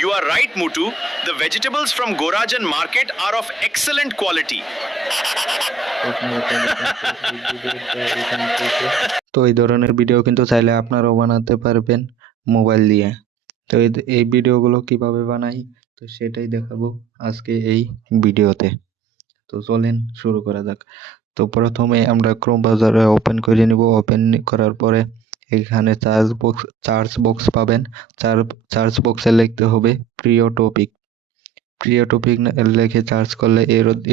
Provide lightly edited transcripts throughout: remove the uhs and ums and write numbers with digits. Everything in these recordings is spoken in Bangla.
You are right, Mutu. The vegetables from Gorajan market are of excellent quality. তো এই ধরনের ভিডিও কিন্তু চাইলে আপনারাও বানাতে পারবেন মোবাইল দিয়ে। তো এই ভিডিওগুলো কিভাবে বানাই তো সেটাই দেখাবো আজকে এই ভিডিওতে। তো চলেন শুরু করা যাক। তো প্রথমে আমরা ক্রোম ব্রাউজারে ওপেন করে নিব। ওপেন করার পরে এখানে সার্চ বক্স পাবেন। সার্চ বক্সে লিখতে হবে প্রিয় টপিক লিখে সার্চ করলে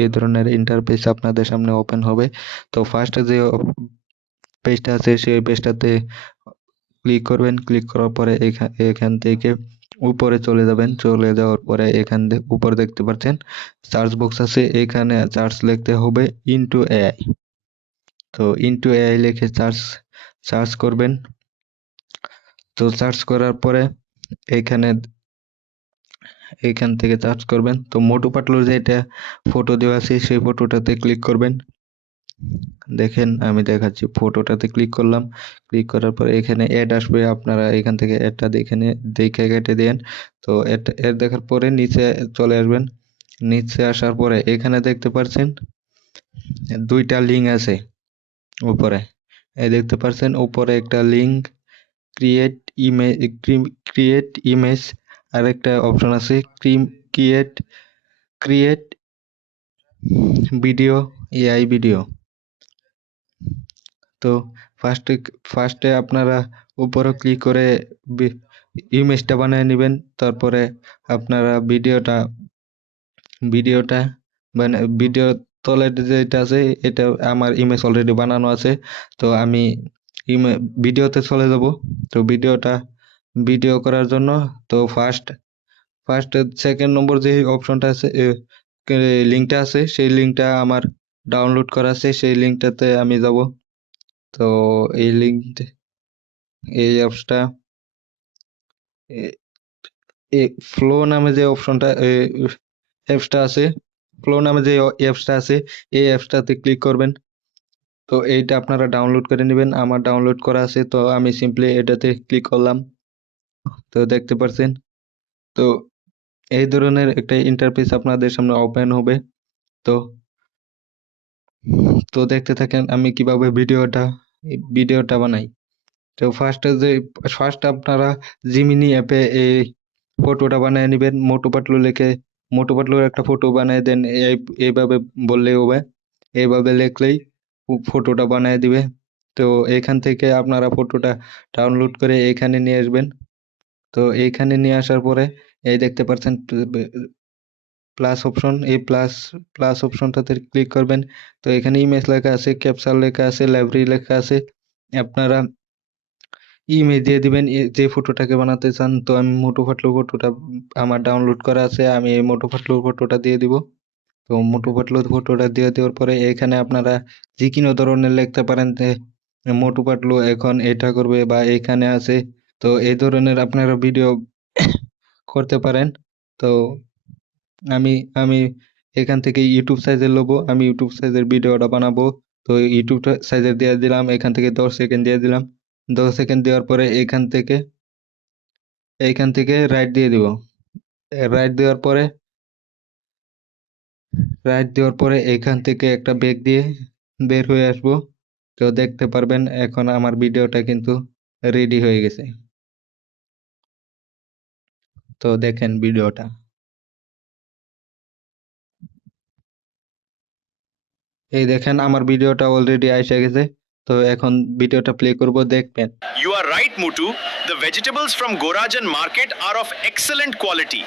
এই ধরনের ইন্টারফেস আপনাদের সামনে ওপেন হবে। তো ফার্স্টে যে পেজটা আছে সেই পেজটাতে ক্লিক করবেন। ক্লিক করার পরে এখান থেকে উপরে চলে যাবেন। চলে যাওয়ার পরে এখান থেকে উপরে দেখতে পাচ্ছেন সার্চ বক্স আছে, এখানে সার্চ লিখতে হবে ইনটু এআই। তো ইনটু এআই লিখে সার্চ করবেন। তো সার্চ করার পরে এখান থেকে সার্চ করবেন। তো মোটু পাতলুর যেটা ফটো দেওয়া আছে সেই ফটোটাতে ক্লিক করবেন। দেখেন আমি দেখাচ্ছি, ফটোটাতে ক্লিক করলাম। ক্লিক করার পরে এখানে অ্যাড আসবে, আপনারা এখান থেকে অ্যাডটা দেখে কেটে দেন। তো অ্যাড দেখার পরে নিচে চলে আসবেন। নিচে আসার পরে এখানে দেখতে পাচ্ছেন দুইটা লিঙ্ক আছে উপরে। এই দেখতে পাচ্ছেন উপরে একটা লিঙ্ক ক্রিয়েট ইমেজ, আর একটা অপশন আছে ক্রিয়েট ভিডিও, এআই ভিডিও। তো ফার্স্টে আপনারা উপরে ক্লিক করে ইমেজটা বানিয়ে নেবেন। তারপরে আপনারা ভিডিওটা মানে ভিডিও তলের যেটা আছে এটা আমার ইমেজ অলরেডি বানানো আছে। তো আমি ভিডিওতে চলে যাব। তো ভিডিও করার জন্য তো ফার্স্ট সেকেন্ড নম্বর যে অপশনটা আছে, লিঙ্কটা আছে, সেই লিঙ্কটা আমার ডাউনলোড করা আছে, সেই লিঙ্কটাতে আমি যাব। তো এই লিঙ্কটা এই অ্যাপসটা ফ্লো নামে যে অ্যাপসটা আছে, এই অ্যাপসটাতে ক্লিক করবেন। তো এইটা আপনারা ডাউনলোড করে নেবেন। আমার ডাউনলোড করা আছে, তো আমি সিম্পলি এটাতে ক্লিক করলাম। তো দেখতে পাচ্ছেন তো এই ধরনের একটা ইন্টারফেস আপনাদের সামনে ওপেন হবে। তো তো দেখতে থাকেন আমি কিভাবে ভিডিওটা বানাই। তো ফার্স্ট আপনারা জিমিনি অ্যাপে এই ফটোটা বানিয়ে নেবেন। মোটু পাতলুর একটা ফটো বানিয়ে দেন, এইভাবে বললেই হবে। এইভাবে লিখলেই ফটোটা বানিয়ে দিবে। তো এখান থেকে আপনারা ফটোটা ডাউনলোড করে এখানে নিয়ে আসবেন। তো এইখানে নিয়ে আসার পরে এই দেখতে পাচ্ছেন প্লাস অপশন, এই প্লাস অপশনটাতে ক্লিক করবেন। তো এখানে ইমেজ লেখা আছে, ক্যাপচার লেখা আছে, লাইব্রেরি লেখা আছে। আপনারা ইমেজ দিয়ে দিবেন যে ফটোটাকে বানাতে চান। তো আমি মোটু পাতলু ফটোটা আমার ডাউনলোড করা আছে, আমি এই মোটু পাতলু ফটোটা দিয়ে দিব। তো মোটু পাতলু ফটোটা দিয়ে দেওয়ার পরে এখানে আপনারা যে কোনো ধরনের লিখতে পারেন যে মোটু পাতলু এখন এটা করবে বা এখানে আছে। তো এই ধরনের আপনারা ভিডিও করতে পারেন। তো আমি আমি এখান থেকে ইউটিউব সাইজের নেবো, আমি ইউটিউব সাইজের ভিডিওটা বানাবো। তো ইউটিউব সাইজের দিয়ে দিলাম, এখান থেকে 10 সেকেন্ড দিয়ে দিলাম। 10 সেকেন্ড দেওয়ার পরে এইখান থেকে রাইট দিয়ে দিব। রাইট দেওয়ার পরে এখান থেকে একটা দিয়ে বের হয়ে আসবো। তো দেখতে পারবেন এখন আমার ভিডিওটা কিন্তু রেডি হয়ে গেছে। তো দেখেন ভিডিওটা। এই দেখেন আমার ভিডিওটা অলরেডি এসে গেছে। তো এখন ভিডিওটা প্লে করব, দেখবেন। You are right, Mutu. The vegetables from Gorajan market are of excellent quality.